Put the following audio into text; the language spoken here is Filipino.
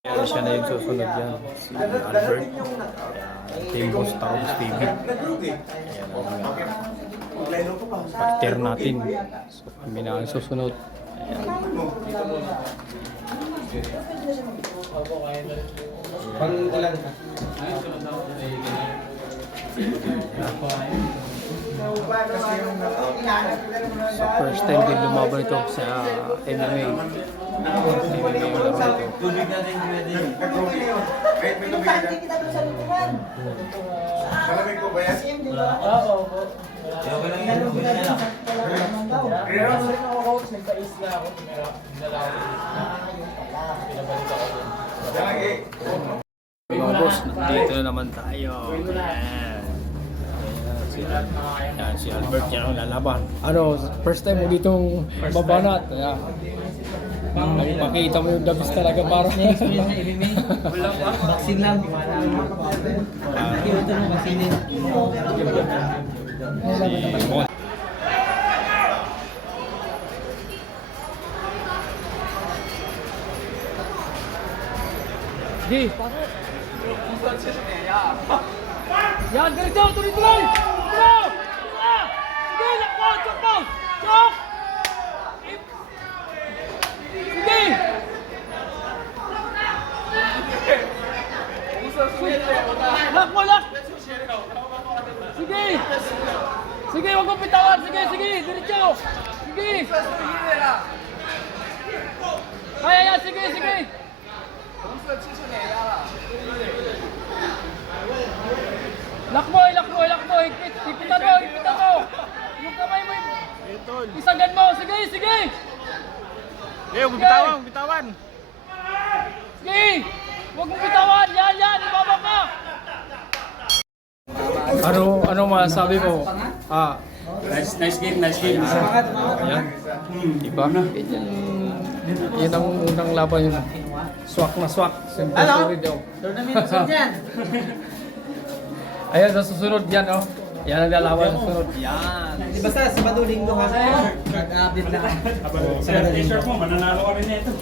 Kaya siya na yung susunod yan. Si Albert. Team Boss Taros TV. Ayan ang partner natin. So kami na ang susunod. Ayan. Pang ilan ka? So first time din lumaban ito sa MMA. Tubig natin pwede. Pinupante kita doon sa lutuhan. Malamig po ba yan? Oo. Kaya ko lang Inalo yung kita tubig doon nila. sa talagang daw. Pero Yan eh. Mga boss, nandito na naman tayo. Ayan. Ayan, si, ayan, si Albert yan ang lalaban. Ano, first time mo ditong babanat. Ayan. Nagpakita mo yung dabis talaga para. Wala pa. Vaccine lang. Ito mo vaccine. Si Mon. Di. Yan, ganito, tuloy-tuloy! Tuloy! Ah! Sige, lakbo, chok mo! Chok! Sige! Lakbo, lak! Sige! Sige, huwag mong bitawan! Sige, sige! Diretso! Sige! Kaya yan, sige, sige! Lakboy, lakboy, lakboy! Higpit, higpitan mo, higpitan mo! Yung kamay mo, isagan mo! Sige, sige! Eh, bitawan, bitawan. Sige! Huwag mong bitawan! Yan, yan! Ibaba ka! Ano, ano masasabi mo? Ah, Nice, nice game, nice game. Ayan. Diba? Yan, yan ang unang laban yun. Swak na swak. Simple Ano? story daw. Tournament sa dyan. Ayan, sa susunod yan, oh. Yan ang lalaban sa susunod. Di basta sa Sabado Linggo ha. Nag-update na. Sa t-shirt mo, mananalo ka rin nito.